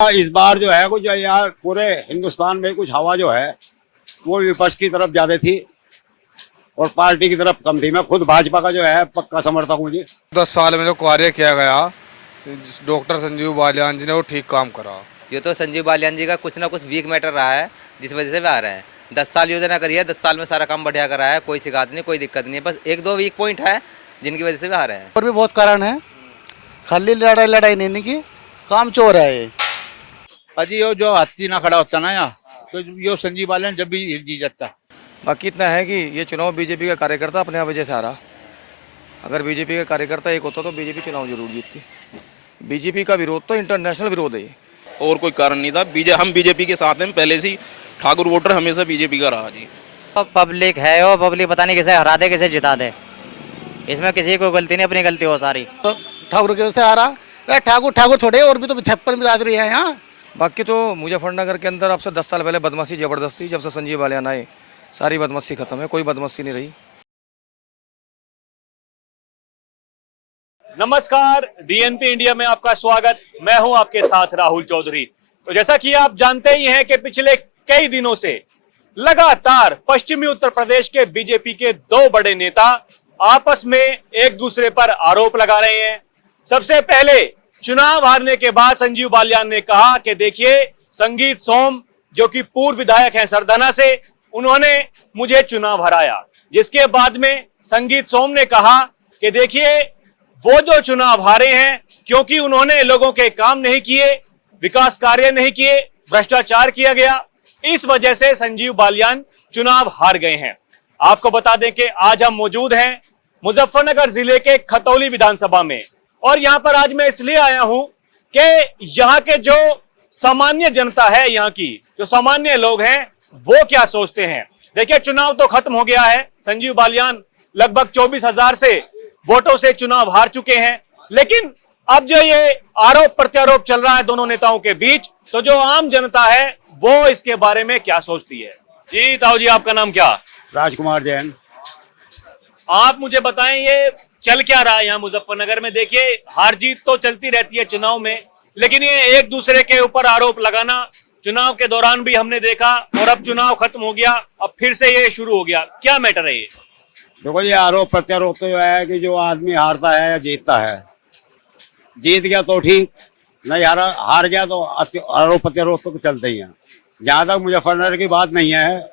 इस बार जो है कुछ यार पूरे हिंदुस्तान में कुछ हवा जो है वो विपक्ष की तरफ ज्यादा थी और पार्टी की तरफ कम थी। मैं खुद भाजपा का जो है पक्का समर्थक हूँ जी। 10 साल में जो कार्य किया गया डॉक्टर संजीव बालियान जी ने वो ठीक काम करा। ये तो संजीव बालियान जी का कुछ ना कुछ वीक मैटर रहा है जिस वजह से वे आ रहे हैं। 10 साल योजना करी है, 10 साल में सारा काम बढ़िया करा है, कोई शिकायत नहीं, कोई दिक्कत नहीं है। बस एक दो वीक पॉइंट है जिनकी वजह से वे आ रहे हैं। और भी बहुत कारण है, खाली लड़ाई नहीं की काम चोर है ये। अजी यो जो हाथी ना खड़ा होता ना यहाँ, तो यो संजीव बालियान जब भी जीत जाता। बाकी इतना है कि ये चुनाव बीजेपी का कार्यकर्ता अपने वजह से आ रहा। अगर बीजेपी का कार्यकर्ता एक होता तो बीजेपी चुनाव जरूर जीतती। बीजेपी का विरोध तो इंटरनेशनल विरोध है ये। और कोई कारण नहीं था। हम बीजेपी के साथ हैं पहले से ही। ठाकुर वोटर हमेशा बीजेपी का रहा जी। पब्लिक है और पब्लिक पता नहीं किसे हरा दे किसे जिता दे, इसमें किसी को गलती नहीं, अपनी गलती हो सारी। तो ठाकुर के से आ रहा, ठाकुर थोड़े और भी तो 56 बिरादरी है यहाँ। बाकी तो मुजफ्फरनगर के अंदर अब से 10 साल पहले बदमाशी जबरदस्ती, जब से संजीव बालियान आए सारी बदमाशी खत्म है, कोई बदमाशी नहीं रही। नमस्कार, डीएनपी इंडिया में आपका स्वागत। मैं हूं आपके साथ राहुल चौधरी। तो जैसा कि आप जानते ही हैं कि पिछले कई दिनों से लगातार पश्चिमी उत्तर प्रदेश के बीजेपी के दो बड़े नेता आपस में एक दूसरे पर आरोप लगा रहे हैं। सबसे पहले चुनाव हारने के बाद संजीव बालियान ने कहा कि देखिए, संगीत सोम जो कि पूर्व विधायक हैं सरदाना से, उन्होंने मुझे चुनाव हराया। जिसके बाद में संगीत सोम ने कहा कि देखिए, वो जो चुनाव हारे हैं क्योंकि उन्होंने लोगों के काम नहीं किए, विकास कार्य नहीं किए, भ्रष्टाचार किया गया, इस वजह से संजीव बालियान चुनाव हार गए हैं। आपको बता दें कि आज हम मौजूद हैं मुजफ्फरनगर जिले के खतौली विधानसभा में, और यहां पर आज मैं इसलिए आया हूं कि यहां के जो सामान्य जनता है, यहाँ की जो सामान्य लोग हैं, वो क्या सोचते हैं। देखिए, चुनाव तो खत्म हो गया है। संजीव बालियान लगभग 24,000 से वोटों से चुनाव हार चुके हैं, लेकिन अब जो ये आरोप प्रत्यारोप चल रहा है दोनों नेताओं के बीच, तो जो आम जनता है वो इसके बारे में क्या सोचती है। जी ताऊ जी, आपका नाम क्या? राजकुमार जैन। आप मुझे बताएं, ये चल क्या रहा है यहाँ मुजफ्फरनगर में? देखिए, हार जीत तो चलती रहती है चुनाव में, लेकिन ये एक दूसरे के ऊपर आरोप लगाना चुनाव के दौरान भी हमने देखा, और अब चुनाव खत्म हो गया, अब फिर से ये शुरू हो गया। क्या मैटर है ये? देखो, ये आरोप प्रत्यारोप तो जो है कि जो आदमी हारता है या जीतता है, जीत गया तो ठीक, नहीं हार गया तो आरोप प्रत्यारोप तो चलते ही हैं। जहां तक मुजफ्फरनगर की बात नहीं है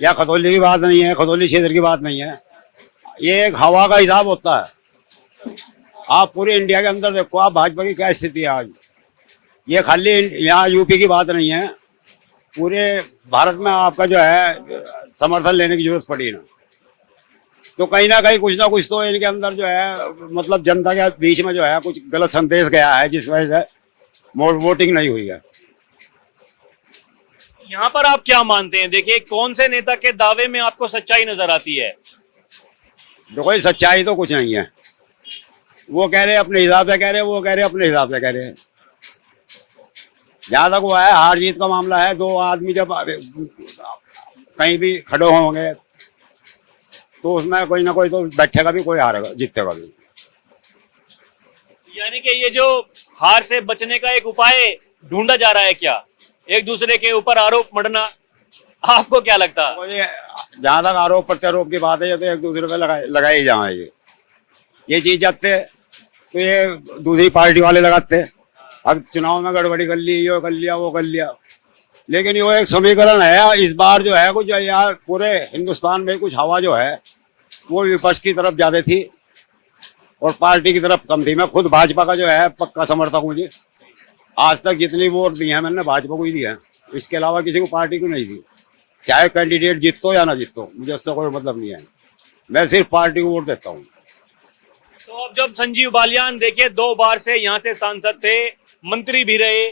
या खतौली की बात नहीं है, खतौली क्षेत्र की बात नहीं है, ये एक हवा का हिसाब होता है। आप पूरे इंडिया के अंदर देखो, आप भाजपा की क्या स्थिति है आज। ये खाली यहाँ यूपी की बात नहीं है, पूरे भारत में आपका जो है समर्थन लेने की जरूरत पड़ी ना। तो कहीं ना कहीं कुछ ना कुछ तो इनके अंदर जो है, मतलब जनता के बीच में जो है कुछ गलत संदेश गया है, जिस वजह से वोटिंग नहीं हुई है। यहाँ पर आप क्या मानते हैं? देखिए, कौन से नेता के दावे में आपको सच्चाई नजर आती है? देखो, ये सच्चाई तो कुछ नहीं है। वो कह रहे अपने हिसाब से कह रहे, वो कह रहे अपने हिसाब से कह रहे। जहां तक वो है, हार जीत का मामला है, दो आदमी जब कहीं भी खड़े होंगे तो उसमें कोई ना कोई तो बैठेगा भी, कोई हारेगा जीतेगा भी। यानी कि ये जो हार से बचने का एक उपाय ढूंढा जा रहा है क्या, एक दूसरे के ऊपर आरोप मढ़ना? आपको क्या लगता है? जहां तक आरोप प्रत्यारोप की बात है, तो एक दूसरे पे लगाए ही जाए। ये चीज जाते तो ये दूसरी पार्टी वाले लगाते, अब चुनाव में गड़बड़ी कर ली, ये कर लिया, वो कर लिया। लेकिन ये एक समीकरण है। इस बार जो है कुछ यार पूरे हिंदुस्तान में कुछ हवा जो है वो विपक्ष की तरफ ज्यादा थी और पार्टी की तरफ कम थी। मैं खुद भाजपा का जो है पक्का समर्थक हूँ जी। आज तक जितनी वोट दी है मैंने भाजपा को ही दिया है, इसके अलावा किसी को पार्टी को नहीं दी। चाहे कैंडिडेट जीतो या ना जीतो, मुझे उससे कोई मतलब नहीं है, मैं सिर्फ पार्टी को वोट देता हूँ। तो अब जब संजीव बालियान, देखिए, 2 बार से यहाँ से सांसद थे, मंत्री भी रहे,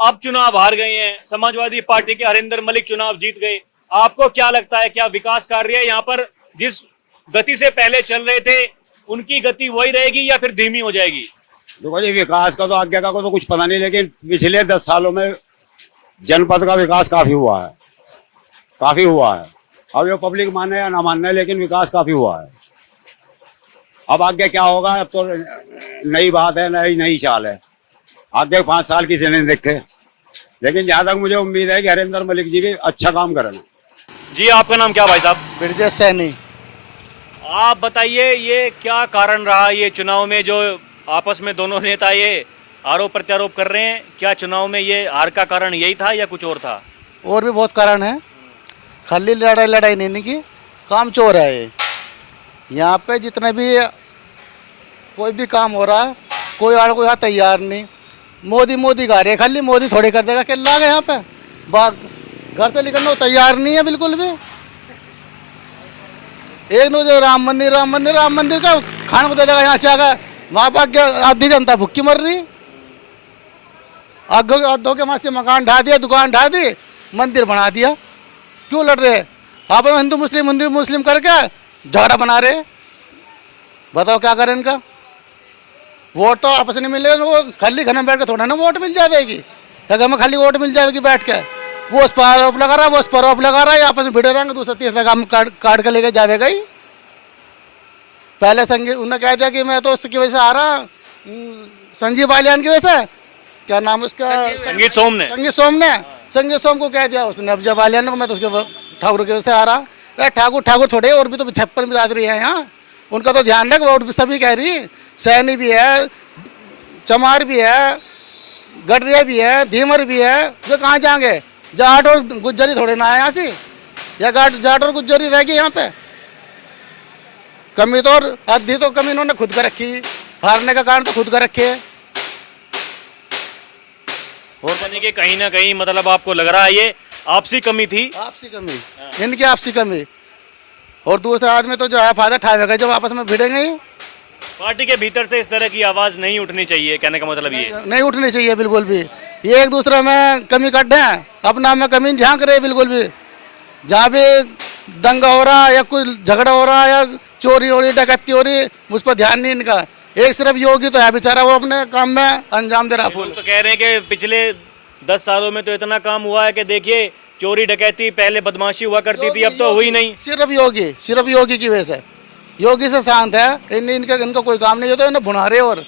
अब चुनाव हार गए हैं, समाजवादी पार्टी के हरिंदर मलिक चुनाव जीत गए, आपको क्या लगता है, क्या विकास कार्य यहाँ पर जिस गति से पहले चल रहे थे उनकी गति वही रहेगी या फिर धीमी हो जाएगी? देखो जी, विकास का तो आगे का तो कुछ पता नहीं, लेकिन पिछले 10 सालों में जनपद का विकास काफी हुआ है, काफी हुआ है। अब ये पब्लिक माने या ना माने, लेकिन विकास काफी हुआ है। अब आगे क्या होगा, अब तो नई बात है, नई चाल है। आगे 5 साल की से नहीं देखे। लेकिन जहाँ तक मुझे उम्मीद है कि हरिंदर मलिक जी भी अच्छा काम करेंगे। जी आपका नाम क्या भाई साहब? ब्रजेश सैनी। आप बताइए ये क्या कारण रहा ये चुनाव में जो आपस में दोनों नेता ये आरोप प्रत्यारोप कर रहे हैं, क्या चुनाव में ये हार का कारण यही था या कुछ और था? और भी बहुत कारण है, खाली लड़ाई नहीं की, काम चोर है ये। यहाँ पे जितने भी कोई भी काम हो रहा है, कोई और कोई यहाँ तैयार नहीं। मोदी गा रहे हैं, खाली मोदी थोड़ी कर देगा। क्या लागे यहाँ पे बाग घर से निकलने को तैयार नहीं है बिल्कुल भी। एक नो जो राम मंदिर का खाने को दे देगा, यहाँ से आकर वहाँ पर आधी जनता भुक्की मर रही। अद्धों के वहाँ से मकान ढा दिया, दुकान ढा दी, मंदिर बना दिया। क्यों लड़ रहे? आप हिंदू मुस्लिम करके झगड़ा बना रहे। बताओ क्या करें इनका? वोट तो आपस में मिलेगा, वो खाली घर में बैठ के थोड़ा ना वोट मिल जाएगी। घर में खाली वोट मिल जाएगी बैठ के, वो उस पर आरोप लगा रहा है, वो उस पर आरोप लगा रहा है, आपस में भिड़े रहेंगे, दूसरा तीसरा काम काट के लेके जाएगा ही। पहले संगीत उन्होंने कह दिया कि मैं तो उसकी वजह से आ रहा, संजीव बालियान की वजह से, क्या नाम उसका, संगीत सोम को कह दिया उसने, अफजल बालियान को, मैं तो उसके ठाकुर की वजह से आ रहा। अरे ठाकुर थोड़े, और भी तो 56 बिरादरी है यहाँ, उनका तो ध्यान रख। और भी सभी कह रही, सैनी भी है, चमार भी है, गडरिया भी है, धीमर भी है। जो कहाँ जाएंगे? जाट और गुज्जरी थोड़े ना है यहाँ से, या जाट और गुज्जरी रह गई यहाँ पे। कमी तो और आधी तो कमी इन्होंने खुद का रखी, हारने का कारण तो खुद का रखे। और यानी कि कहीं ना कहीं मतलब आपको लग रहा है ये आपसी कमी थी, आपसी कमी, इनकी आपसी कमी। और दूसरा आदमी तो जो है फायदा उठाएगा जब आपस में भिड़ेंगे ही। पार्टी के भीतर से इस तरह की आवाज नहीं उठनी चाहिए, कहने का मतलब ये नहीं उठनी चाहिए बिल्कुल भी। ये एक दूसरे में कमी कट हैं, अपना में कमी झांक रहे बिल्कुल भी। जहाँ भी दंगा हो रहा या कुछ झगड़ा हो रहा या चोरी हो रही, डकैती हो रही, उस पर ध्यान नहीं इनका। एक सिर्फ योगी तो है बेचारा, वो अपने काम में अंजाम दे रहा। फूल तो कह रहे हैं कि पिछले 10 सालों में तो इतना काम हुआ है कि देखिए चोरी डकैती पहले बदमाशी हुआ करती थी, अब तो हुई नहीं। सिर्फ योगी की वजह से, योगी से शांत है। इनका कोई काम नहीं होता, इन्हें भुना रहे। और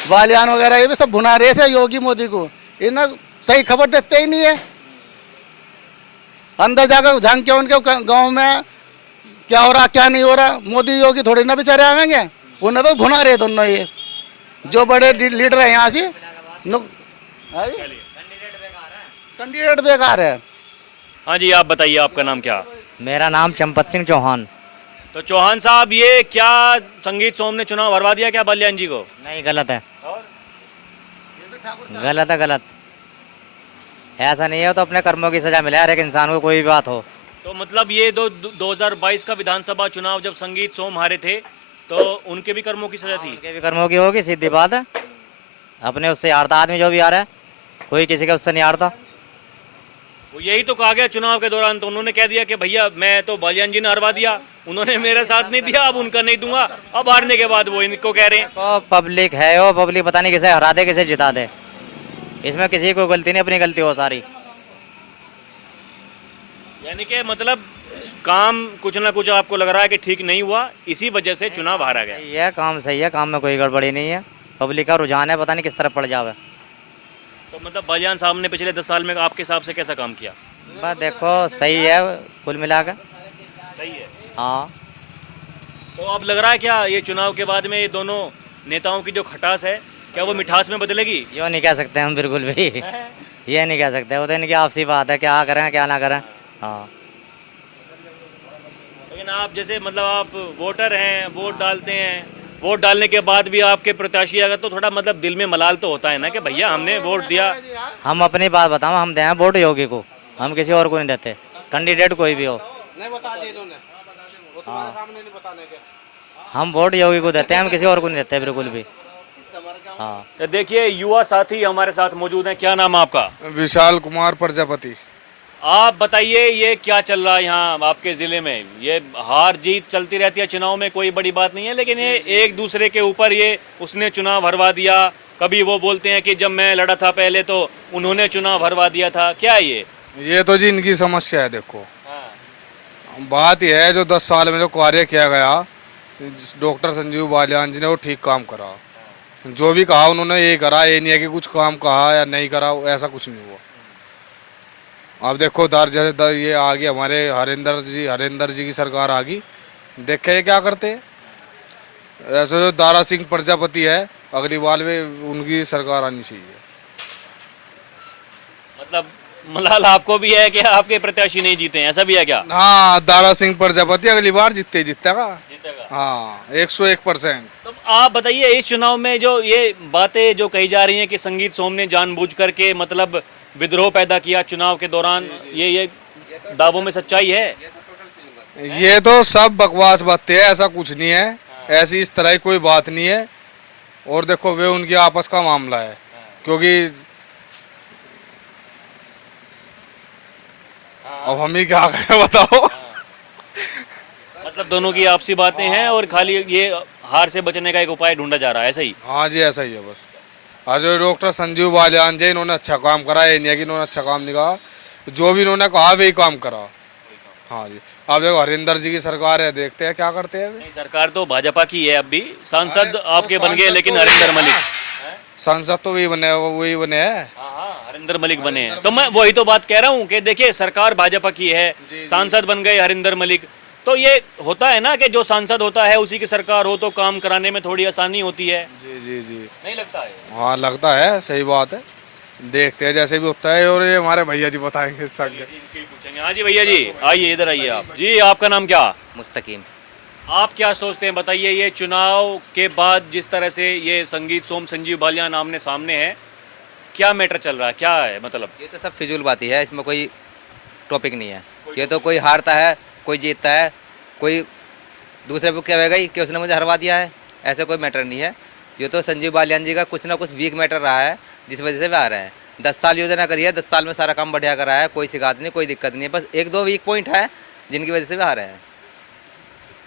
बालियान वगैरह ये भी सब भुना रहे से योगी मोदी को, इन्हें सही खबर देते ही नहीं है। अंदर जाकर झांक के उनके गांव में क्या हो रहा क्या नहीं हो रहा, मोदी योगी थोड़ी ना बेचारे आवेंगे, उन्हें तो भुना रहे दोनों। ये जो बड़े लीडर है यहाँ से, कैंडिडेट बेकार है। हाँ जी, आप बताइए आपका नाम क्या? मेरा नाम चंपत सिंह चौहान। तो चौहान साहब, ये क्या संगीत सोम ने चुनाव हरवा दिया क्या बालियान जी को? नहीं, गलत है, गलत। ऐसा नहीं है, तो अपने कर्मों की सजा मिले हर एक इंसान को, कोई भी बात हो। तो मतलब ये 2022 का विधानसभा चुनाव जब संगीत सोम हारे थे तो उनके भी कर्मों की सजा थी? उनके भी कर्मों की होगी, सीधी बात है। अपने उससे हारता आदमी जो भी आ रहा है, कोई किसी का उससे नहीं हारता। वो यही तो कहा गया चुनाव के दौरान, तो उन्होंने कह दिया कि भैया मैं तो बालियान जी ने हरवा दिया, उन्होंने मेरा साथ नहीं दिया, अब उनका नहीं दूंगा। अब हारने के बाद वो इनको कह रहे हैं। तो पब्लिक है, वो पब्लिक पता नहीं किसे हरा दे किसे जिता दे, इसमें किसी को गलती नहीं, अपनी गलती हो सारी। यानी कि मतलब काम कुछ ना कुछ आपको लग रहा है कि ठीक नहीं हुआ, इसी वजह से चुनाव हारा गया। यह काम सही है, काम में कोई गड़बड़ी नहीं है। पब्लिक का रुझान है, पता नहीं किस तरफ पड़ जावे। तो मतलब बालियान साहब ने पिछले 10 साल में आपके हिसाब से कैसा काम किया? बस देखो, सही है कुल मिलाकर, सही है। हाँ। तो अब लग रहा है क्या ये चुनाव के बाद में ये दोनों नेताओं की जो खटास है, क्या वो मिठास में बदलेगी? यो नहीं कह सकते हम बिल्कुल भी, ये नहीं कह सकते, वो तो इनकी आपसी बात है, क्या करें क्या ना करें। हाँ, लेकिन आप जैसे मतलब आप वोटर हैं, वोट डालते हैं, वोट डालने के बाद भी आपके प्रत्याशी अगर, तो थोड़ा मतलब दिल में मलाल तो होता है ना कि भैया हमने वोट दिया। हम अपनी बात बताओ, हम दें वोट योगी को, हम किसी और को नहीं देते, कैंडिडेट कोई भी हो। हाँ, हम वोट योगी को देते हैं, हम किसी और को नहीं देते बिल्कुल भी। हाँ, तो देखिए युवा साथी हमारे साथ मौजूद हैं। क्या नाम है आपका? विशाल कुमार प्रजापति। आप बताइए ये क्या चल रहा है यहाँ आपके ज़िले में? ये हार जीत चलती रहती है चुनाव में, कोई बड़ी बात नहीं है, लेकिन ये एक दूसरे के ऊपर ये उसने चुनाव हरवा दिया। कभी वो बोलते हैं कि जब मैं लड़ा था पहले तो उन्होंने चुनाव हरवा दिया था। क्या है ये तो जी इनकी समस्या है। देखो, बात यह है जो 10 साल में जो कार्य किया गया डॉक्टर संजीव बालियान जी ने, वो ठीक काम करा। जो भी कहा उन्होंने ये करा, ये नहीं है कि कुछ काम कहा या नहीं करा, ऐसा कुछ नहीं हुआ। अब देखो ये आ गई हमारे हरिंदर जी की सरकार आ गई, देखे क्या करते हैं। ऐसे जो दारा सिंह प्रजापति है, अगली बार में उनकी सरकार आनी चाहिए। मतलब मलाल आपको भी है कि आपके प्रत्याशी नहीं जीते हैं, ऐसा भी है क्या? हाँ, दारा सिंह प्रजापति अगली बार जीतेगा। हाँ, 101%। तो आप बताइए, इस चुनाव में जो ये बातें जो कही जा रही हैं कि संगीत सोम ने जानबूझ करके मतलब विद्रोह पैदा किया चुनाव के दौरान, ये दावों में सच्चाई है? ये तो सब बकवास बातें है, ऐसा कुछ नहीं है, ऐसी इस तरह की कोई बात नहीं है। और देखो वे उनकी आपस का मामला है, क्योंकि अब हम ही क्या करें बताओ। मतलब दोनों की आपसी बातें हैं और खाली ये हार से बचने का एक उपाय ढूंढा जा रहा है, ऐसा ही? हाँ जी, ऐसा ही है बस। और जो डॉक्टर संजीव बालियान जी, इन्होंने अच्छा काम करा, ये नहीं है कि इन्होंने अच्छा काम नहीं कहा, जो भी इन्होंने कहा वही काम करा। हाँ जी, अब देखो हरिंदर जी की सरकार है, देखते हैं क्या करते हैं। नहीं, सरकार तो भाजपा की है, अब भी सांसद आपके बन गए, लेकिन हरिंदर मलिक सांसद तो वही बने हैं। हरिंदर मलिक बने हैं। तो मैं वही तो बात कह रहा हूँ कि देखिए, सरकार भाजपा की है, सांसद बन गए हरिंदर मलिक, तो ये होता है ना कि जो सांसद होता है उसी की सरकार हो तो काम कराने में थोड़ी आसानी होती है। जी जी जी, नहीं लगता है? हाँ लगता है, सही बात है, देखते हैं जैसे भी होता है। और ये हमारे भैया जी बताएंगे पूछेंगे। हाँ जी भैया जी, आइए इधर आइए आप जी। आपका नाम क्या? मुस्तकीम। आप क्या सोचते हैं, बताइए, ये चुनाव के बाद जिस तरह से ये संगीत सोम संजीव बालियान आमने सामने है, क्या मैटर चल रहा है, क्या है मतलब? ये तो सब फिजूल बाती है, इसमें कोई टॉपिक नहीं है। ये तो कोई हारता है, कोई जीतता है, कोई दूसरे को कहेगा ही कि उसने मुझे हरवा दिया है, ऐसा कोई मैटर नहीं है। ये तो संजीव बालियान जी का कुछ ना कुछ वीक मैटर रहा है, जिस वजह से वे आ रहे हैं। 10 साल योजना करी है, 10 साल में सारा काम बढ़िया करा है, कोई शिकायत नहीं, कोई दिक्कत नहीं है। बस 1-2 वीक पॉइंट है जिनकी वजह से वे आ रहे हैं।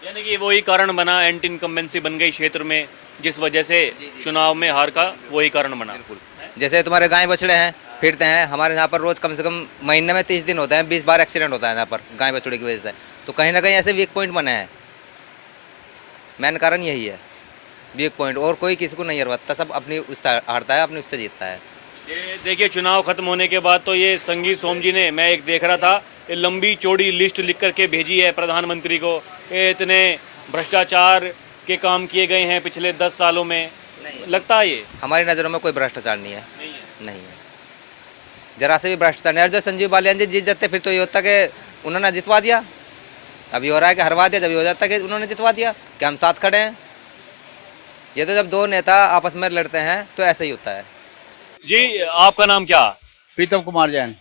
यानी कि वही कारण बना, एंटी इनकम्बेंसी बन गई क्षेत्र में, जिस वजह से चुनाव में हार का वही कारण बना। जैसे तुम्हारे गाय बछड़े हैं, फिरते हैं, हमारे यहाँ पर रोज कम से कम महीने में 30 दिन होते हैं, 20 बार एक्सीडेंट होता है यहाँ पर गाय बछड़े की वजह से। तो कहीं ना कहीं ऐसे वीक पॉइंट बने हैं, मेन कारण यही है, वीक पॉइंट। और कोई किसी को नहीं हरवाता, सब अपनी उससे हारता है, अपनी उससे जीतता है। ये देखिए, चुनाव खत्म होने के बाद तो ये संगीत सोम जी ने, मैं एक देख रहा था, ये लंबी चौड़ी लिस्ट लिख करके भेजी है प्रधानमंत्री को, ये इतने भ्रष्टाचार के काम किए गए हैं पिछले 10 सालों में। लगता है ये हमारी नज़रों में कोई भ्रष्टाचार नहीं है, नहीं है, जरा से भी भ्रष्टाचार नहीं है। जो संजीव बालियान जी जीत जाते फिर तो ये होता कि उन्होंने जितवा दिया, अभी हो रहा है कि हरवा दिया, जब हो जाता कि उन्होंने जितवा दिया कि हम साथ खड़े हैं। ये तो जब 2 नेता आपस में लड़ते हैं तो ऐसा ही होता है। जी, आपका नाम क्या? प्रीतम कुमार जैन।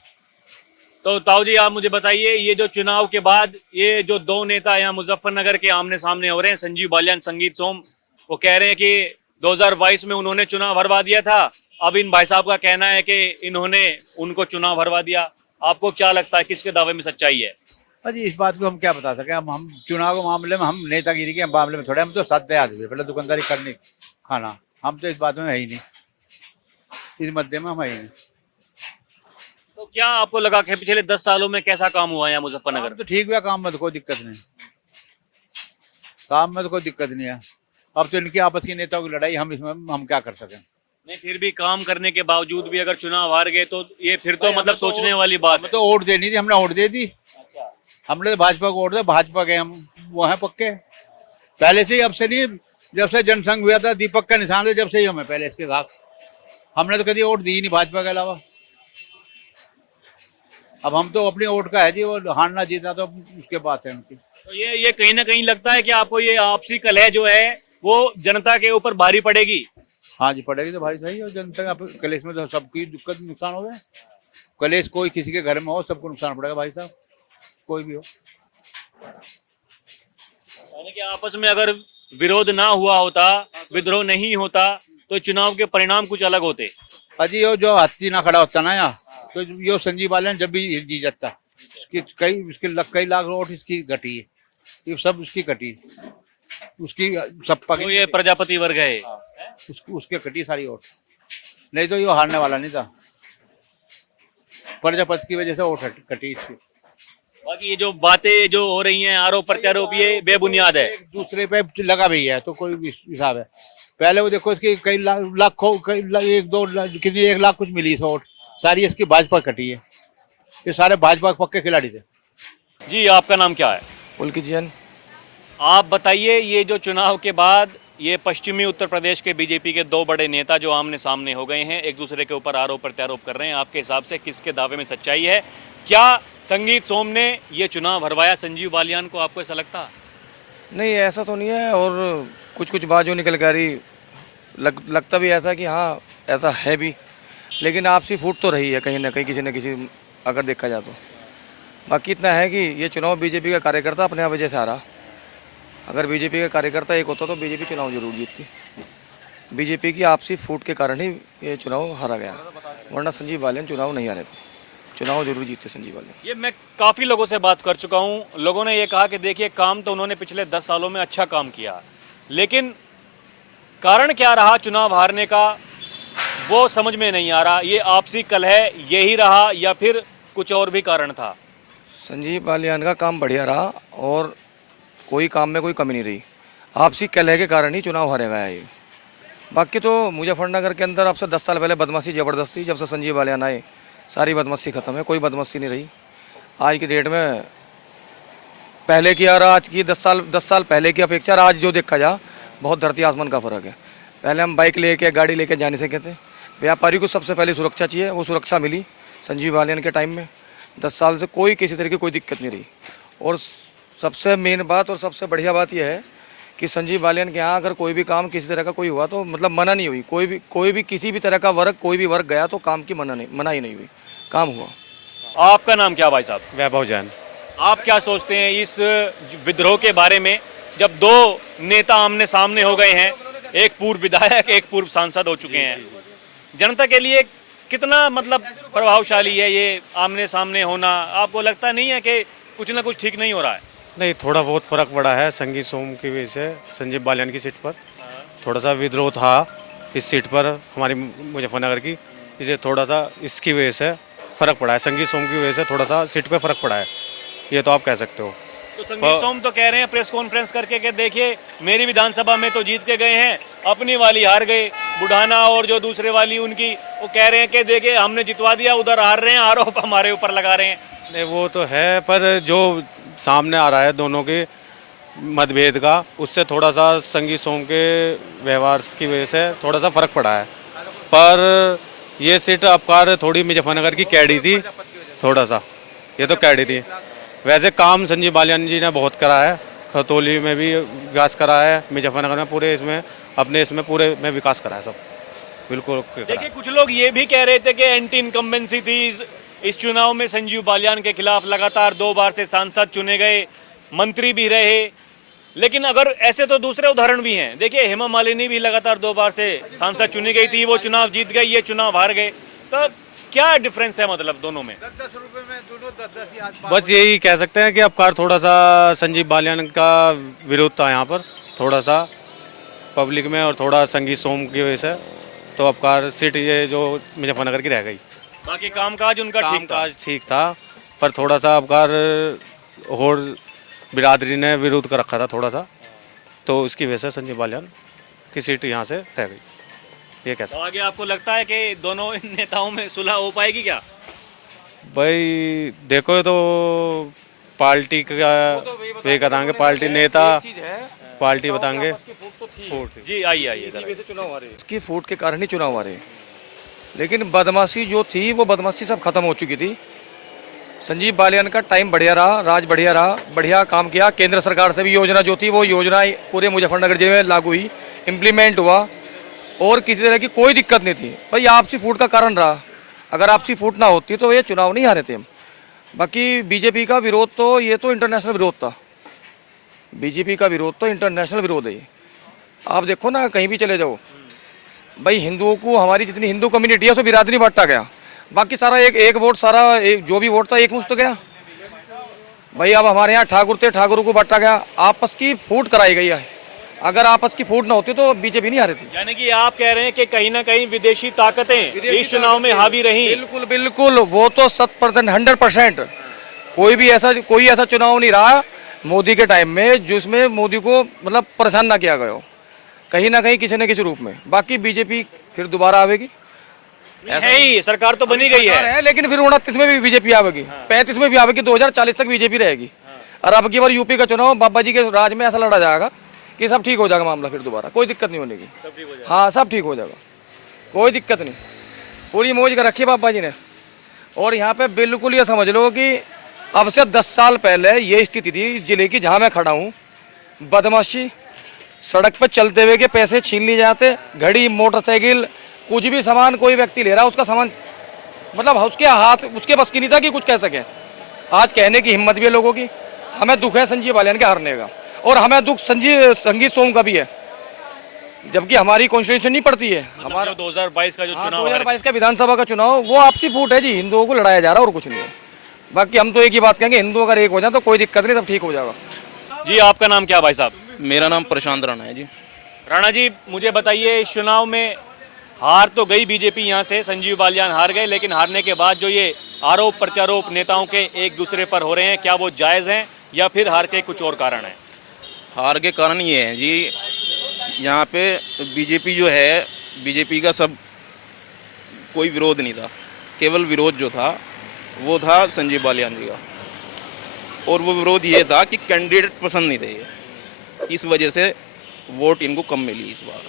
तो ताऊ जी, आप मुझे बताइए, ये जो चुनाव के बाद ये जो 2 नेता यहाँ मुजफ्फरनगर के आमने सामने हो रहे हैं, संजीव बालियान, संगीत सोम, वो कह रहे हैं कि 2022 में उन्होंने चुनाव हरवा दिया था, अब इन भाई साहब का कहना है कि इन्होंने उनको चुनाव हरवा दिया। आपको क्या लगता है, किसके दावे में सच्चाई है? अजी इस बात को हम क्या बता सके, हम चुनाव के मामले में, हम नेतागिरी के मामले में थोड़े, हम तो साध्य आदमी, पहले दुकानदारी करने खाना, हम तो इस बात में है ही नहीं, इस मध्य में हम है ही नहीं। तो क्या आपको लगा कि पिछले 10 सालों में कैसा काम हुआ है मुजफ्फरनगर? तो ठीक हुआ, काम में तो कोई दिक्कत नहीं, काम में तो कोई दिक्कत नहीं है। अब तो इनकी आपस की नेताओं की लड़ाई, हम इसमें हम क्या कर सकें। नहीं, फिर भी काम करने के बावजूद भी अगर चुनाव हार गए तो ये फिर तो मतलब सोचने वाली बात है। तो वोट देनी थी, हमने वोट दे दी, हमने तो भाजपा को वोट दिया, भाजपा के हम वो हैं पक्के पहले से ही, अब से नहीं, जब से जनसंघ हुआ था दीपक का निशान है, जब से ही हमें पहले इसके घाक, हमने तो कभी वोट दी नहीं भाजपा के अलावा। अब हम तो अपनी वोट का है जी, वो हारना जीतना तो उसके बात है उनकी। तो ये कहीं ना कहीं लगता है कि आपको ये आपसी कलह जो है वो जनता के ऊपर भारी पड़ेगी। हाँ जी, पड़ेगी तो भाई, सही है, जनता का कलेश में तो सबकी दिक्कत नुकसान हो गए, कलेश कोई किसी के घर में हो, सबको नुकसान पड़ेगा भाई साहब, कोई भी हो। यानी कि आपस में अगर विरोध ना हुआ होता, विद्रोह नहीं होता, तो चुनाव के परिणाम कुछ अलग होते। अजी यो जो हाथी ना खड़ा होता ना यहाँ, तो यो संजीव बालियान जब भी जीत जाता, इसकी कई लाख वोट इसकी घटी है, ये सब उसकी घटी, उसकी सपा तो ये प्रजापति वर्ग है, उसके कटी सारी वोट, नहीं तो ये हारने वाला नहीं था, प्रजापति की वजह से वोट कटी इसकी। बाकी ये जो बातें जो हो रही हैं, आरोप प्रत्यारोप, ये बेबुनियाद है, एक दूसरे पे लगा भी है, तो कोई हिसाब है। पहले वो देखो इसकी कई लाख, 1-2 कितनी 1 लाख कुछ मिली वोट, सारी इसकी भाजपा कटी है, ये सारे भाजपा के पक्के खिलाड़ी थे। जी, आपका नाम क्या है? पुलकित जैन। आप बताइए, ये जो चुनाव के बाद ये पश्चिमी उत्तर प्रदेश के बीजेपी के दो बड़े नेता जो आमने सामने हो गए हैं, एक दूसरे के ऊपर आरोप प्रत्यारोप कर रहे हैं, आपके हिसाब से किसके दावे में सच्चाई है? क्या संगीत सोम ने ये चुनाव हरवाया संजीव बालियान को, आपको ऐसा लगता? नहीं, ऐसा तो नहीं है। और कुछ कुछ बात जो निकल कर रही लगता भी ऐसा कि हाँ ऐसा है भी, लेकिन आपसी फूट तो रही है कहीं ना कहीं, किसी न किसी अगर देखा जाए तो। बाकी इतना है कि ये चुनाव बीजेपी का कार्यकर्ता अपने आप वजह से आ रहा। अगर बीजेपी का कार्यकर्ता एक होता तो बीजेपी चुनाव जरूर जीतती। बीजेपी की आपसी फूट के कारण ही ये चुनाव हारा गया, वरना संजीव बालियान चुनाव नहीं हारे थे, चुनाव जरूर जीतते संजीव बालियान। ये मैं काफ़ी लोगों से बात कर चुका हूँ, लोगों ने ये कहा कि देखिए काम तो उन्होंने पिछले 10 सालों में अच्छा काम किया, लेकिन कारण क्या रहा चुनाव हारने का वो समझ में नहीं आ रहा। ये आपसी कलह यही रहा या फिर कुछ और भी कारण था? संजीव बालियान का काम बढ़िया रहा और कोई काम में कोई कमी नहीं रही। आपसी कलह के कारण ही चुनाव हारे गया ये। बाकी तो मुजफ्फरनगर के अंदर अब से 10 साल पहले बदमाशी ज़बरदस्ती, जब से संजीव बालियान आए सारी बदमाशी ख़त्म है, कोई बदमाशी नहीं रही। आज की डेट में पहले की और आज की 10 साल पहले की अपेक्षा आज जो देखा जा बहुत धरती आसमान का फ़र्क है। पहले हम बाइक लेके गाड़ी लेके जा नहीं सकते थे, व्यापारी को सबसे पहले सुरक्षा चाहिए, वो सुरक्षा मिली संजीव बालियान के टाइम में। 10 साल से कोई किसी तरह की कोई दिक्कत नहीं रही। और सबसे मेन बात और सबसे बढ़िया बात यह है कि संजीव बालियान के यहाँ अगर कोई भी काम किसी तरह का कोई हुआ तो मतलब मना नहीं हुई, कोई भी किसी भी तरह का वर्ग कोई भी वर्ग गया तो काम की मनाही नहीं हुई, काम हुआ। आपका नाम क्या भाई साहब? वैभव जैन। आप क्या सोचते हैं इस विद्रोह के बारे में, जब दो नेता आमने सामने हो गए हैं, एक पूर्व विधायक एक पूर्व सांसद हो चुके हैं, जनता के लिए कितना मतलब प्रभावशाली है ये आमने सामने होना? आपको लगता नहीं है कि कुछ ना कुछ ठीक नहीं हो रहा है? नहीं, थोड़ा बहुत फ़र्क पड़ा है संगीत सोम की वजह से। संजीव बालियान की सीट पर थोड़ा सा विद्रोह था इस सीट पर हमारी मुजफ्फरनगर की, इसलिए थोड़ा सा इसकी वजह से फ़र्क पड़ा है। संगीत सोम की वजह से थोड़ा सा सीट पे फ़र्क पड़ा है, ये तो आप कह सकते हो। तो संगीत सोम तो कह रहे हैं प्रेस कॉन्फ्रेंस करके कि देखिए मेरी विधानसभा में तो जीत के गए हैं, अपनी वाली हार गए। बुढ़ाना और जो दूसरे वाली उनकी, वो कह रहे हैं कि देखिए हमने जितवा दिया, उधर हार रहे हैं, आरोप हमारे ऊपर लगा रहे हैं। नहीं, वो तो है, पर जो सामने आ रहा है दोनों के मतभेद का, उससे थोड़ा सा संगीत सोम के व्यवहार की वजह से थोड़ा सा फ़र्क पड़ा है। पर ये सीट अपकार थोड़ी मुजफ्फरनगर की कैडी थी, थोड़ा सा ये तो कैडी थी। वैसे काम संजीव बालियान जी ने बहुत करा है, खतौली में भी विकास करा है, मुजफ्फरनगर में पूरे इसमें अपने इसमें पूरे में विकास करा है, सब बिल्कुल। देखिए कुछ लोग ये भी कह रहे थे कि एंटी इनकम्बेंसी थी इस चुनाव में, संजीव बालियान के खिलाफ लगातार 2 बार से सांसद चुने गए, मंत्री भी रहे। लेकिन अगर ऐसे तो दूसरे उदाहरण भी हैं, देखिए हेमा मालिनी भी लगातार 2 बार से सांसद चुनी गई थी, वो चुनाव जीत गई, ये चुनाव हार गए। तो क्या डिफरेंस है मतलब दोनों में? 10-10 रुपए में दोनों 10-10 बस यही कह सकते हैं कि अपकार थोड़ा सा संजीव बालियान का विरोध था यहाँ पर थोड़ा सा पब्लिक में, और थोड़ा संगीत सोम की वजह से तो अपकार सीट ये जो मुजफ्फरनगर की रह गई। बाकी कामकाज उनका ठीक था, पर थोड़ा सा अपकार और बिरादरी ने विरोध कर रखा था थोड़ा सा, तो उसकी वजह से संजीव बालियान की सीट यहाँ से रह गई, ये कैसा। तो आगे आपको लगता है कि दोनों नेताओं में सुलह हो पाएगी क्या? भाई देखो तो पार्टी का ये बताएंगे, पार्टी नेता पार्टी बताएंगे। जी आइए इसकी फूट के कारण ही चुनाव हारे, लेकिन बदमाशी जो थी वो बदमाशी सब खत्म हो चुकी थी। संजीव बालियान का टाइम बढ़िया रहा, राज बढ़िया रहा, बढ़िया काम किया। केंद्र सरकार से भी योजना जो थी वो योजना पूरे मुजफ्फरनगर जिले में लागू हुई, इम्प्लीमेंट हुआ, और किसी तरह की कोई दिक्कत नहीं थी। भाई आपसी फूट का कारण रहा, अगर आपसी फूट ना होती तो ये चुनाव नहीं हारे थे हम। बाकी बीजेपी का विरोध तो ये तो इंटरनेशनल विरोध था, बीजेपी का विरोध तो इंटरनेशनल विरोध है ये। आप देखो ना कहीं भी चले जाओ, भाई हिंदुओं को, हमारी जितनी हिंदू कम्युनिटी है उसको बिरादरी बांटा गया, बाकी सारा एक वोट, सारा जो भी वोट था एक मुश्त गया। भाई अब हमारे यहाँ ठाकुर थे, ठाकुरों को बांटा गया, आपस की फूट कराई गई है। अगर आपस की फूट ना होती तो बीजेपी नहीं हारी थी। यानी कि आप कह रहे हैं कि कहीं ना कहीं विदेशी ताकतें इस चुनाव में हावी रही। बिल्कुल बिल्कुल, वो तो 100%, 100%। कोई ऐसा चुनाव नहीं रहा मोदी के टाइम में जिसमें मोदी को मतलब परेशान ना किया गया हो, कहीं ना कहीं किसी न किसी रूप में। बाकी बीजेपी फिर दोबारा आवेगी, है ही, सरकार तो बनी गई है। लेकिन फिर 29 में भी बीजेपी आवेगी, 35 में भी आवेगी, 2040 तक बीजेपी रहेगी। और अब की बार यूपी का चुनाव बाबा जी के राज में ऐसा लड़ा जाएगा कि सब ठीक हो जाएगा मामला, फिर दोबारा कोई दिक्कत नहीं होने की। हाँ, सब ठीक हो जाएगा, कोई दिक्कत नहीं, पूरी मौज कर रखी है बाबा जी ने। और यहाँ पे बिल्कुल ये समझ लो कि अब से 10 साल पहले ये स्थिति थी इस जिले की जहाँ मैं खड़ा हूँ। बदमाशी, सड़क पर चलते हुए के पैसे छीन लिए जाते, घड़ी, मोटरसाइकिल, कुछ भी सामान कोई व्यक्ति ले रहा है उसका सामान मतलब उसके हाथ उसके बस की नहीं था कि कुछ कह सके। आज कहने की हिम्मत भी है लोगों की। हमें दुख है संजीव बालियान के हारने का, और हमें दुख संगीत सोम का भी है, जबकि हमारी कॉन्स्टिट्यूशन नहीं पड़ती है। हमारा 2022 का जो चुनाव, 2022 का विधानसभा का चुनाव, वो आपसी फूट है जी, हिंदुओं को लड़ाया जा रहा है और कुछ नहीं है। बाकी हम तो एक ही बात कहेंगे, हिंदू अगर एक हो जाए तो कोई दिक्कत नहीं, सब ठीक हो जाएगा। जी आपका नाम क्या भाई साहब? मेरा नाम प्रशांत राणा है जी। राणा जी मुझे बताइए, इस चुनाव में हार तो गई बीजेपी, यहाँ से संजीव बालियान हार गए, लेकिन हारने के बाद जो ये आरोप प्रत्यारोप नेताओं के एक दूसरे पर हो रहे हैं, क्या वो जायज़ हैं या फिर हार के कुछ और कारण हैं? हार के कारण ये हैं जी, यहाँ पे बीजेपी जो है, बीजेपी का सब कोई विरोध नहीं था, केवल विरोध जो था वो था संजीव बालियान जी का। और वो विरोध ये था कि कैंडिडेट पसंद नहीं थे ये, इस वजह से वोट इनको कम मिली इस बार।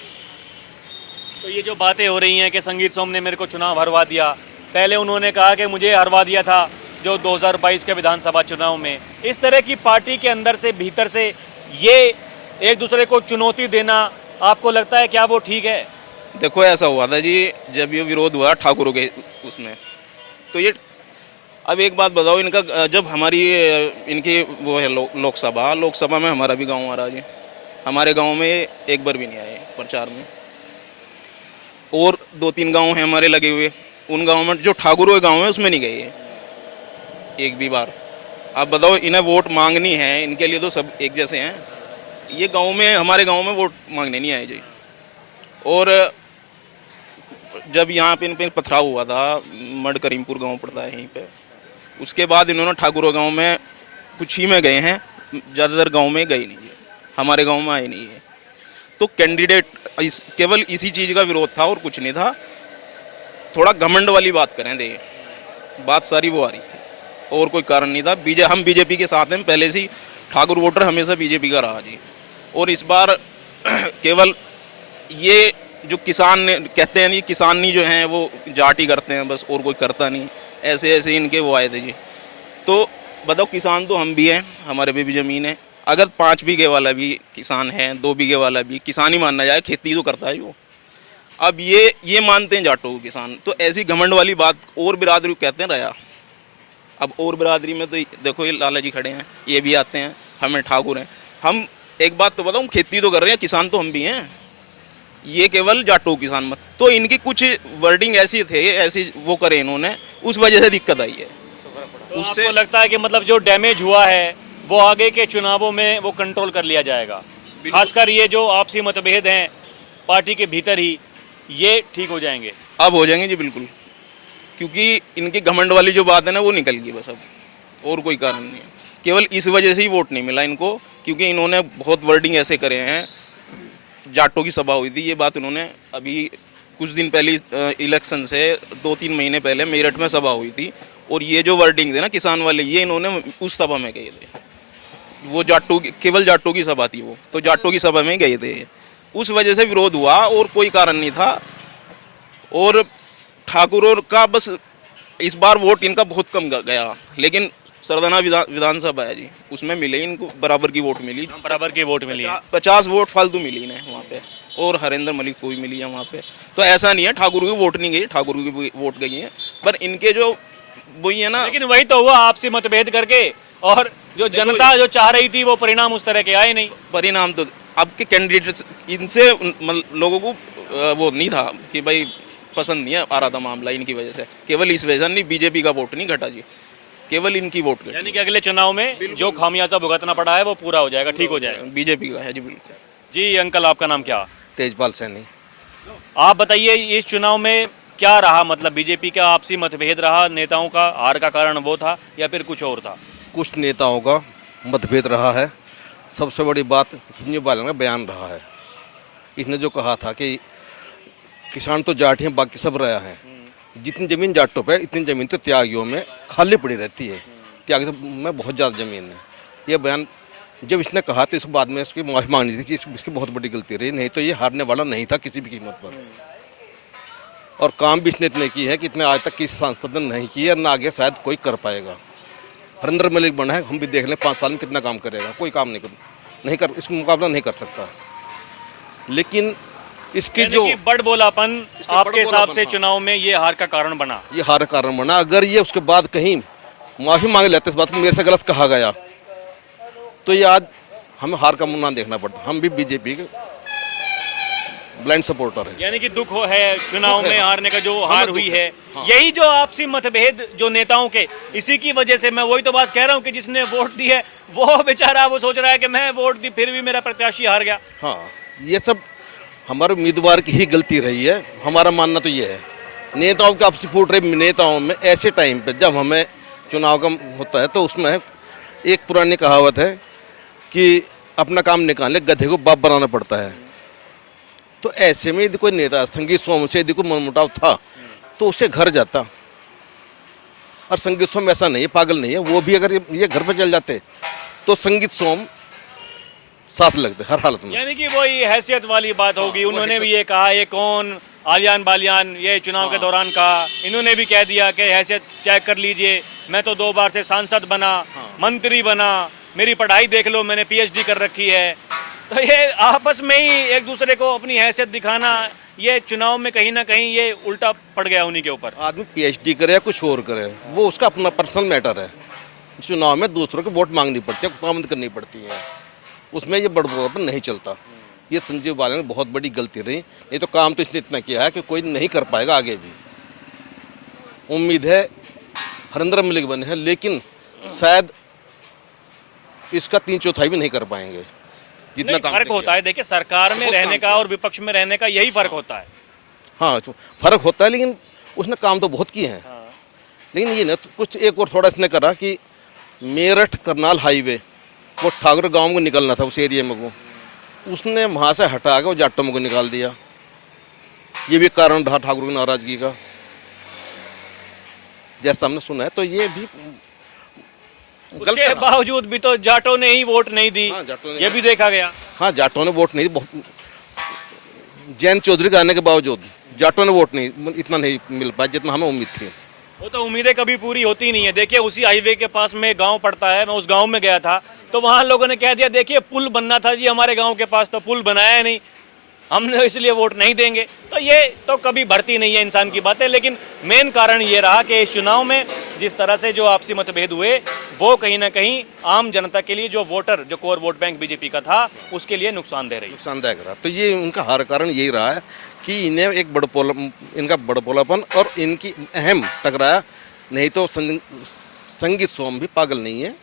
तो ये जो बातें हो रही हैं कि संगीत सोम ने मेरे को चुनाव हरवा दिया, पहले उन्होंने कहा कि मुझे हरवा दिया था जो 2022 के विधानसभा चुनाव में, इस तरह की पार्टी के अंदर से भीतर से ये एक दूसरे को चुनौती देना, आपको लगता है क्या वो ठीक है? देखो ऐसा हुआ था जी, जब ये विरोध हुआ ठाकुरों के उसमें, तो ये अब एक बात बताओ, इनका जब हमारी इनकी वो है लोकसभा में हमारा भी गांव आ रहा जी, हमारे गांव में एक बार भी नहीं आए प्रचार में। और 2-3 गांव हैं हमारे लगे हुए, उन गांव में जो ठाकुरों के गांव है उसमें नहीं गए एक भी बार। आप बताओ, इन्हें वोट मांगनी है, इनके लिए तो सब एक जैसे हैं, ये गांव में, हमारे गांव में वोट मांगने नहीं आए जी। और जब यहाँ पे इन पे पथराव हुआ था, मड करीमपुर गांव पड़ता है यहीं पे, उसके बाद इन्होंने ठाकुरों गांव में कुछ ही में गए हैं, ज़्यादातर गांव में गए नहीं है, हमारे गांव में आए नहीं है। तो कैंडिडेट केवल इसी चीज़ का विरोध था और कुछ नहीं था। थोड़ा घमंड वाली बात करें दे, बात सारी वो आ रही थी और कोई कारण नहीं था। हम बीजेपी के साथ हैं, पहले से ही ठाकुर वोटर हमेशा बीजेपी का रहा जी। और इस बार केवल ये जो किसान ने कहते हैं, ये किसानी जो हैं वो जाट ही करते हैं बस, और कोई करता नहीं, ऐसे ऐसे इनके वो आए थे जी। तो बताओ, किसान तो हम भी हैं, हमारे पे भी ज़मीन है, अगर 5 बीघे वाला भी किसान है, 2 बीघे वाला भी किसान ही मानना जाए, खेती तो करता है वो। अब ये मानते हैं जाटों को किसान, तो ऐसी घमंड वाली बात और बिरादरी कहते हैं रहा। अब और बिरादरी में तो देखो ये लाला जी खड़े हैं, ये भी आते हैं, हमें ठाकुर हैं। हम एक बात तो बताऊँ, खेती तो कर रहे हैं, किसान तो हम भी हैं, ये केवल जाटों किसान मत। तो इनकी कुछ वर्डिंग ऐसी थे, ऐसी वो करे इन्होंने, उस वजह से दिक्कत आई है। तो उससे लगता है कि मतलब जो डैमेज हुआ है वो आगे के चुनावों में वो कंट्रोल कर लिया जाएगा, खासकर ये जो आपसी मतभेद हैं पार्टी के भीतर ही, ये ठीक हो जाएंगे? अब हो जाएंगे जी बिल्कुल, क्योंकि इनकी घमंड वाली जो बात है ना वो निकल गई बस, अब और कोई कारण नहीं है। केवल इस वजह से ही वोट नहीं मिला इनको, क्योंकि इन्होंने बहुत वर्डिंग ऐसे करे हैं। जाटों की सभा हुई थी, ये बात उन्होंने अभी कुछ दिन पहले इलेक्शन से 2-3 महीने पहले मेरठ में सभा हुई थी, और ये जो वर्डिंग थे ना किसान वाले, ये इन्होंने उस सभा में गए थे। वो केवल जाटों की सभा थी वो, तो जाटों की सभा में गए थे, उस वजह से विरोध हुआ और कोई कारण नहीं था। और ठाकुरों का बस इस बार वोट इनका बहुत कम गया, लेकिन सरदाना विधानसभा है जी, उसमें मिले इनको बराबर की वोट मिली, बराबर की वोट मिली, 50 वोट फालतू मिली इन्हें वहाँ पे, और हरेंद्र मलिक को भी मिली है वहाँ पे। तो ऐसा नहीं है ठाकुर की वोट नहीं गई, ठाकुर की वोट गई है, पर इनके जो वही है ना। लेकिन वही तो हुआ, आपसी मतभेद करके, और जो जनता जो चाह रही थी वो परिणाम उस तरह के आए नहीं। परिणाम तो अब के कैंडिडेट्स, इनसे लोगों को वो नहीं था कि भाई पसंद नहीं आ रहा था मामला इनकी वजह से, केवल इस वजह नहीं, बीजेपी का वोट नहीं घटा जी, केवल इनकी वोट घटी। यानी कि अगले चुनाव में जो खामियाजा भुगतना पड़ा है वो पूरा हो जाएगा, ठीक हो जाएगा, बीजेपी का है जी बिल्कुल। जी अंकल, आपका नाम क्या? तेजपाल सैनी। आप बताइए, इस चुनाव में क्या रहा, मतलब बीजेपी का आपसी मतभेद रहा, नेताओं का हार का कारण वो था या फिर कुछ और था? कुछ नेताओं का मतभेद रहा है। सबसे बड़ी बात संजीव बालियान का बयान रहा है। इसने जो कहा था कि किसान तो जाट हैं, बाकी सब रहा है, जितनी ज़मीन जाटों पे इतनी ज़मीन तो त्यागियों में खाली पड़ी रहती है। त्यागी में बहुत ज़्यादा ज़मीन है। ये बयान जब इसने कहा तो इस बाद में इसकी माफ़ी मांगनी थी, इसकी बहुत बड़ी गलती रही, नहीं तो ये हारने वाला नहीं था किसी भी कीमत पर। और काम भी इसने इतने किए हैं कि इतने आज तक किसी सांसद ने नहीं किए और ना आगे शायद कोई कर पाएगा। हरिंदर मलिक बना है, हम भी देख लें 5 साल में कितना काम करेगा, कोई काम नहीं कर इसका मुकाबला नहीं कर सकता। लेकिन इसकी जो बड़ बोलापन आपके हिसाब बड़बोलापन, से हाँ। चुनाव में ये हार का कारण बना। ये हार का कारण बना। अगर ये उसके बाद कहीं माफ़ी मांग लेते इस बात को मेरे से गलत कहा गया तो ये आज हमें हार का मुन्ना देखना पड़ता। हम भी बीजेपी के ब्लाइंड सपोर्टर है। यानी कि दुख है चुनाव में हारने का, जो हार हुई है, हाँ। यही जो आपसी मतभेद जो नेताओं के, इसी की वजह से मैं वही तो बात कह रहा हूँ कि जिसने वोट दी है वो बेचारा वो सोच रहा है कि मैं वोट दी फिर भी मेरा प्रत्याशी हार गया। हाँ, ये सब हमारे उम्मीदवार की ही गलती रही है। हमारा मानना तो ये है, नेताओं की आपसी फूट रही नेताओं में ऐसे टाइम पे जब हमें चुनाव का होता है तो उसमें एक पुरानी कहावत है कि अपना काम निकालने गधे को बाप बनाना पड़ता है। तो ऐसे में यदि कोई नेता संगीत सोम से यदि कोई मनमुटाव था तो उसके घर जाता, और संगीत सोम ऐसा नहीं है, पागल नहीं है, वो भी अगर ये घर पे चल जाते तो संगीत सोम साथ लगते हर हालत में। यानी कि वही हैसियत वाली बात होगी। उन्होंने भी ये कहा, ये कौन आलियान बालियान ये चुनाव के दौरान कहा, इन्होंने भी कह दिया कि हैसियत चेक कर लीजिए, मैं तो 2 बार से सांसद बना, मंत्री बना, मेरी पढ़ाई देख लो, मैंने PhD कर रखी है। तो ये आपस में ही एक दूसरे को अपनी हैसियत दिखाना, ये चुनाव में कहीं ना कहीं ये उल्टा पड़ गया उन्हीं के ऊपर। आदमी PhD करे या कुछ और करे, वो उसका अपना पर्सनल मैटर है। चुनाव में दूसरों को वोट मांगनी पड़ती है, खुशामद करनी पड़ती है, उसमें ये बड़बड़ापन नहीं चलता। ये संजीव बालियान ने बहुत बड़ी गलती रही, नहीं तो काम तो इसने इतना किया है कि कोई नहीं कर पाएगा आगे भी। उम्मीद है हरिंदर मलिक बने हैं, लेकिन शायद इसका 3/4 भी नहीं कर पाएंगे जितना नहीं, काम फर्क होता है। देखिए, सरकार में बहुत रहने काम का और विपक्ष में रहने का यही फर्क होता है। हाँ, तो फर्क होता है, लेकिन उसने काम तो बहुत किए हैं। लेकिन ये ना कुछ एक और थोड़ा इसने करा कि मेरठ करनाल हाईवे वो ठाकुर गांव को निकलना था, उस एरिया में वो उसने वहाँ से हटा के वो जाटों में को निकाल दिया। ये भी कारण रहा ठाकुर की नाराजगी का, जैसा हमने सुना है। तो ये भी गलत उसके रहा। बावजूद भी तो जाटों ने ही वोट नहीं दी, हाँ, जाटों ने- ये भी देखा गया। हाँ, जाटों ने वोट नहीं दी। जैन चौधरी के आने के बावजूद जाटों ने वोट नहीं इतना नहीं मिल पाया जितना हमें उम्मीद थी। वो तो उम्मीदें कभी पूरी होती नहीं है। देखिए, उसी हाईवे के पास में गांव पड़ता है, मैं उस गांव में गया था तो वहां लोगों ने कह दिया, देखिए पुल बनना था जी हमारे गांव के पास, तो पुल बनाया नहीं, हमने इसलिए वोट नहीं देंगे। तो ये तो कभी भरती नहीं है इंसान की बातें। लेकिन मेन कारण ये रहा कि इस चुनाव में जिस तरह से जो आपसी मतभेद हुए वो कहीं ना कहीं आम जनता के लिए, जो वोटर, जो कोर वोट बैंक बीजेपी का था, उसके लिए नुकसानदेह रही। नुकसानदायक रहा। तो ये उनका हर कारण यही रहा है कि इन्हें एक इनका बड़पोलापन और इनकी अहम टकराया। नहीं तो संगीत सोम भी पागल नहीं है,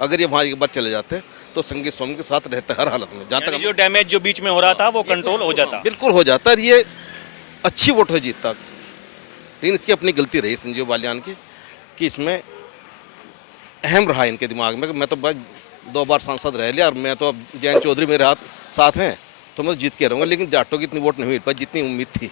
अगर ये वहाँ एक बार चले जाते तो संगीत सोम के साथ रहते हर हालत में। जहाँ तक जो डैमेज जो बीच में हो रहा था वो कंट्रोल हो जाता। बिल्कुल हो जाता है, ये अच्छी वोट है जीतता। लेकिन इसकी अपनी गलती रही संजीव बालियान की कि इसमें अहम रहा इनके दिमाग में कि मैं तो बस 2 बार सांसद रह लिया और मैं तो अब जैन चौधरी मेरे साथ हैं तो मैं तो जीत के रहूँगा। लेकिन जाटों की इतनी वोट नहीं मिल पाई जितनी उम्मीद थी।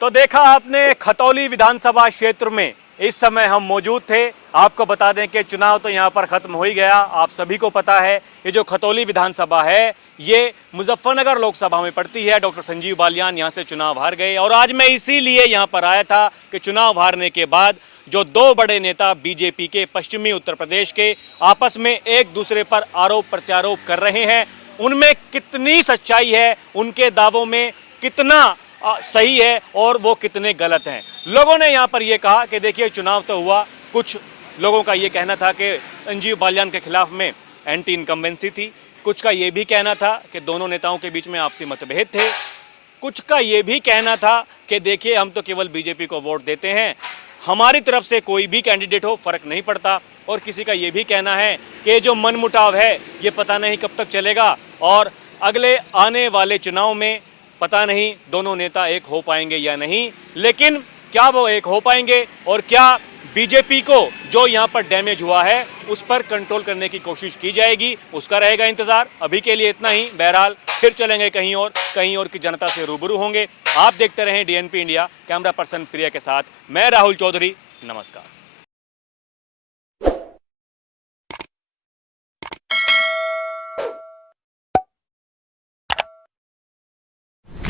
तो देखा आपने, खतौली विधानसभा क्षेत्र में इस समय हम मौजूद थे। आपको बता दें कि चुनाव तो यहाँ पर ख़त्म हो ही गया। आप सभी को पता है ये जो खतौली विधानसभा है ये मुजफ्फरनगर लोकसभा में पड़ती है। डॉक्टर संजीव बालियान यहाँ से चुनाव हार गए और आज मैं इसीलिए यहाँ पर आया था कि चुनाव हारने के बाद जो 2 बड़े नेता बीजेपी के पश्चिमी उत्तर प्रदेश के आपस में एक दूसरे पर आरोप प्रत्यारोप कर रहे हैं, उनमें कितनी सच्चाई है, उनके दावों में कितना सही है और वो कितने गलत हैं। लोगों ने यहाँ पर ये कहा कि देखिए चुनाव तो हुआ, कुछ लोगों का ये कहना था कि संजीव बालियान के खिलाफ में एंटी इनकम्बेंसी थी, कुछ का ये भी कहना था कि दोनों नेताओं के बीच में आपसी मतभेद थे, कुछ का ये भी कहना था कि देखिए हम तो केवल बीजेपी को वोट देते हैं, हमारी तरफ से कोई भी कैंडिडेट हो फर्क नहीं पड़ता, और किसी का ये भी कहना है कि जो मनमुटाव है ये पता नहीं कब तक चलेगा और अगले आने वाले चुनाव में पता नहीं दोनों नेता एक हो पाएंगे या नहीं। लेकिन क्या वो एक हो पाएंगे और क्या बीजेपी को जो यहाँ पर डैमेज हुआ है उस पर कंट्रोल करने की कोशिश की जाएगी, उसका रहेगा इंतजार। अभी के लिए इतना ही। बहरहाल फिर चलेंगे कहीं और की जनता से रूबरू होंगे। आप देखते रहें DNP इंडिया। कैमरा पर्सन प्रिया के साथ मैं राहुल चौधरी, नमस्कार।